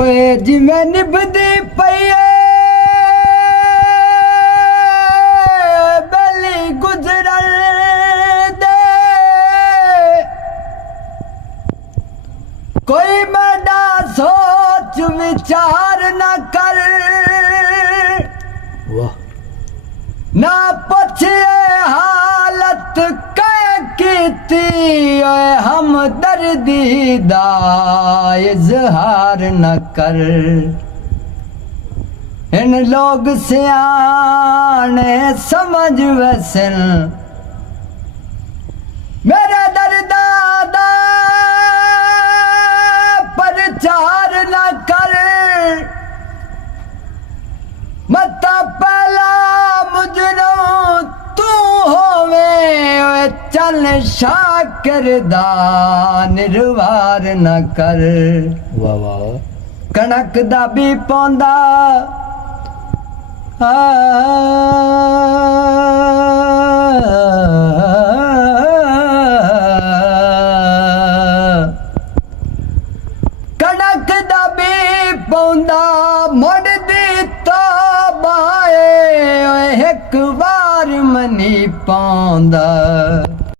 ओए जिमें निभदी पई बेली गुजरन दे कोई बड़ा सोच विचार न कर वाह ना पूछे हालत कीती हम दर्दी दा इजहार न कर इन लोग सियाने समझ वसन मेरे दर्दा दा प्रचार न कर मत पहला मुजरो तू होवे चल शाकिर दा निर्वार न कर वाह वाह कणक दा भी पौंदा कणक दा भी पौंदा मुड़ दी तो बाए एक बार मनी पौंदा